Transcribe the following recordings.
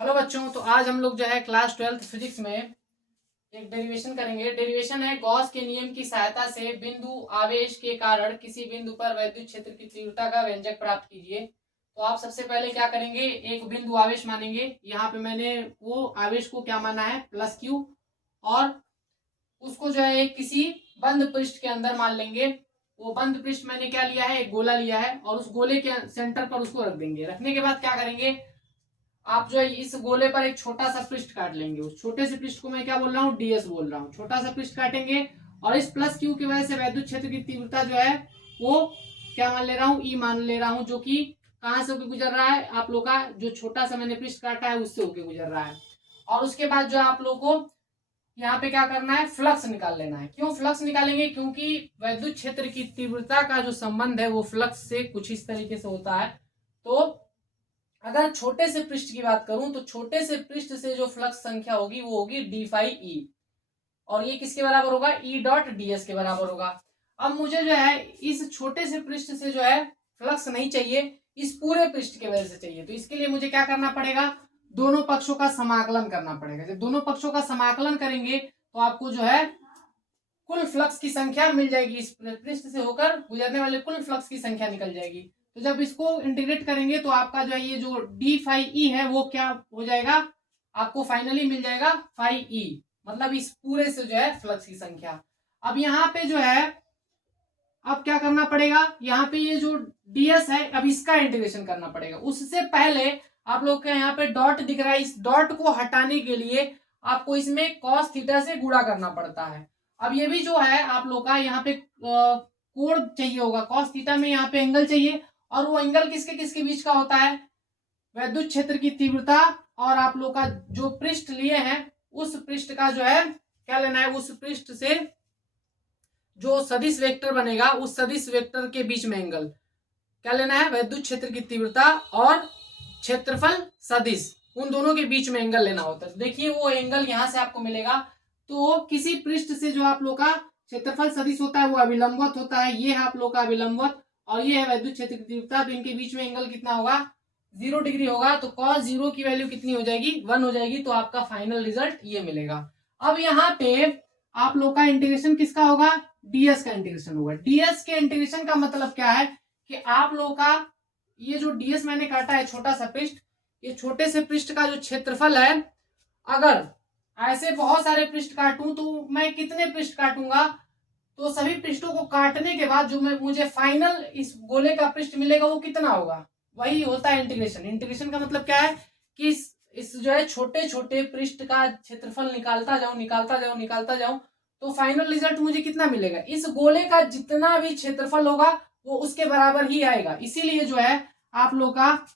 Hello बच्चों, तो आज हम लोग जो है क्लास 12th फिजिक्स में एक डेरिवेशन करेंगे। डेरिवेशन है गॉस के नियम की सहायता से बिंदु आवेश के कारण किसी बिंदु पर विद्युत क्षेत्र की तीव्रता का व्यंजक प्राप्त कीजिए। तो आप सबसे पहले क्या करेंगे, एक बिंदु आवेश मानेंगे। यहाँ पे मैंने वो आवेश को क्या माना है, प्लस क्यू, और उसको जो है किसी बंद पृष्ठ के अंदर मान लेंगे। वो बंद पृष्ठ मैंने क्या लिया है, एक गोला लिया है, और उस गोले के सेंटर पर उसको रख देंगे। रखने के बाद क्या करेंगे, आप जो है इस गोले पर एक छोटा सा पृष्ठ काट लेंगे। उस छोटे से पृष्ठ को मैं क्या बोल रहा हूँ, डीएस बोल रहा हूँ। छोटा सा पृष्ठ काटेंगे और इस प्लस क्यू की वजह से विद्युत क्षेत्र की तीव्रता जो है वो क्या मान ले रहा हूँ, ई मान ले रहा हूँ, जो कि कहां से होकर गुजर रहा है, आप लोग का जो छोटा सा मैंने पृष्ठ काटा है उससे होकर गुजर रहा है। और उसके बाद जो आप लोग को यहाँ पे क्या करना है, फ्लक्स निकाल लेना है। क्यों फ्लक्स निकालेंगे, क्योंकि विद्युत क्षेत्र की तीव्रता का जो संबंध है वो फ्लक्स से कुछ इस तरीके से होता है। तो अगर छोटे से पृष्ठ की बात करूं तो छोटे से पृष्ठ से जो फ्लक्स संख्या होगी वो होगी डी फाई ई, और ये किसके बराबर होगा, ई डॉट डीएस के बराबर होगा। अब मुझे जो है इस छोटे से पृष्ठ से जो है फ्लक्स नहीं चाहिए, इस पूरे पृष्ठ के वजह से चाहिए। तो इसके लिए मुझे क्या करना पड़ेगा, दोनों पक्षों का समाकलन करना पड़ेगा। जब दोनों पक्षों का समाकलन करेंगे तो आपको जो है कुल फ्लक्स की संख्या मिल जाएगी। इस पृष्ठ से होकर गुजरने वाले कुल फ्लक्स की संख्या निकल जाएगी। तो जब इसको इंटीग्रेट करेंगे तो आपका जो है ये जो डी फाई ई है वो क्या हो जाएगा, आपको फाइनली मिल जाएगा फाई ई, मतलब इस पूरे से जो है फ्लक्स की संख्या। अब यहाँ पे जो है अब क्या करना पड़ेगा, यहाँ पे ये जो डीएस है अब इसका इंटीग्रेशन करना पड़ेगा। उससे पहले आप लोग के यहाँ पे डॉट दिख रहा है, इस डॉट को हटाने के लिए आपको इसमें कॉस थीटा से गुणा करना पड़ता है। अब ये भी जो है आप लोग का यहाँ पे कोण चाहिए होगा, कॉस थीटा में यहाँ पे एंगल चाहिए, और वो एंगल किसके किसके बीच का होता है, विद्युत क्षेत्र की तीव्रता और आप लोग का जो पृष्ठ लिए हैं उस पृष्ठ का जो है क्या लेना है, उस पृष्ठ से जो सदिश वेक्टर बनेगा उस सदिश वेक्टर के बीच में एंगल क्या लेना है, विद्युत क्षेत्र की तीव्रता और क्षेत्रफल सदिश, उन दोनों के बीच में एंगल लेना होता है। देखिए वो एंगल यहां से आपको मिलेगा। तो किसी पृष्ठ से जो आप लोग का क्षेत्रफल सदिश होता है वो अभिलंबवत होता है, ये है आप लोग का अभिलंबवत, और ये है विद्युत क्षेत्र की तीव्रता। तो इनके बीच में एंगल कितना होगा, 0 डिग्री होगा। तो cos 0 की वैल्यू कितनी हो जाएगी, 1 हो जाएगी। तो आपका फाइनल रिजल्ट ये मिलेगा। अब यहाँ पे आप लोग का इंटीग्रेशन किसका होगा, डीएस का इंटीग्रेशन होगा। डीएस के इंटीग्रेशन का मतलब क्या है कि आप लोग का ये जो डीएस मैंने काटा है छोटा सा पृष्ठ, ये छोटे से पृष्ठ का जो क्षेत्रफल है, अगर ऐसे बहुत सारे पृष्ठ काटूं तो मैं कितने पृष्ठ काटूंगा, तो सभी पृष्ठों को काटने के बाद जो मुझे फाइनल इस गोले का पृष्ठ मिलेगा वो कितना होगा, वही होता है इंटीग्रेशन। इंटीग्रेशन का मतलब क्या है कि इस जो है छोटे छोटे पृष्ठ का क्षेत्रफल निकालता जाऊं निकालता जाऊं निकालता जाऊं, तो फाइनल रिजल्ट मुझे कितना मिलेगा, इस गोले का जितना भी क्षेत्रफल होगा वो उसके बराबर ही आएगा। इसीलिए जो है आप लोग का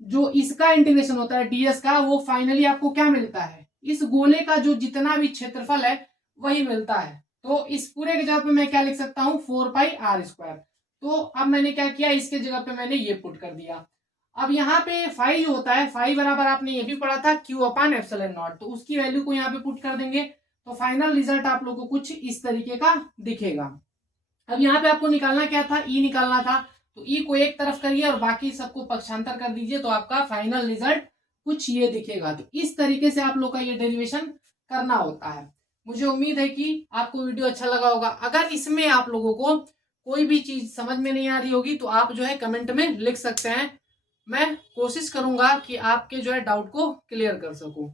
जो इसका इंटीग्रेशन होता है डीएस का, वो फाइनली आपको क्या मिलता है, इस गोले का जो जितना भी क्षेत्रफल है वही मिलता है। तो इस पूरे के जगह पे मैं क्या लिख सकता हूं, 4πr²। तो अब मैंने क्या किया, इसके जगह पे मैंने ये पुट कर दिया। अब यहाँ पे फाई जो होता है, फाई बराबर आपने ये भी पढ़ा था Q/ε0, तो उसकी वैल्यू को यहाँ पे पुट कर देंगे। तो फाइनल रिजल्ट आप लोग को कुछ इस तरीके का दिखेगा। अब यहाँ पे आपको निकालना क्या था, ई निकालना था। तो ई को एक तरफ करिए और बाकी सबको पक्षांतर कर दीजिए, तो आपका फाइनल रिजल्ट कुछ ये दिखेगा। तो इस तरीके से आप लोग का ये डेरिवेशन करना होता है। मुझे उम्मीद है कि आपको वीडियो अच्छा लगा होगा। अगर इसमें आप लोगों को कोई भी चीज समझ में नहीं आ रही होगी तो आप जो है कमेंट में लिख सकते हैं। मैं कोशिश करूंगा कि आपके जो है डाउट को क्लियर कर सकूं।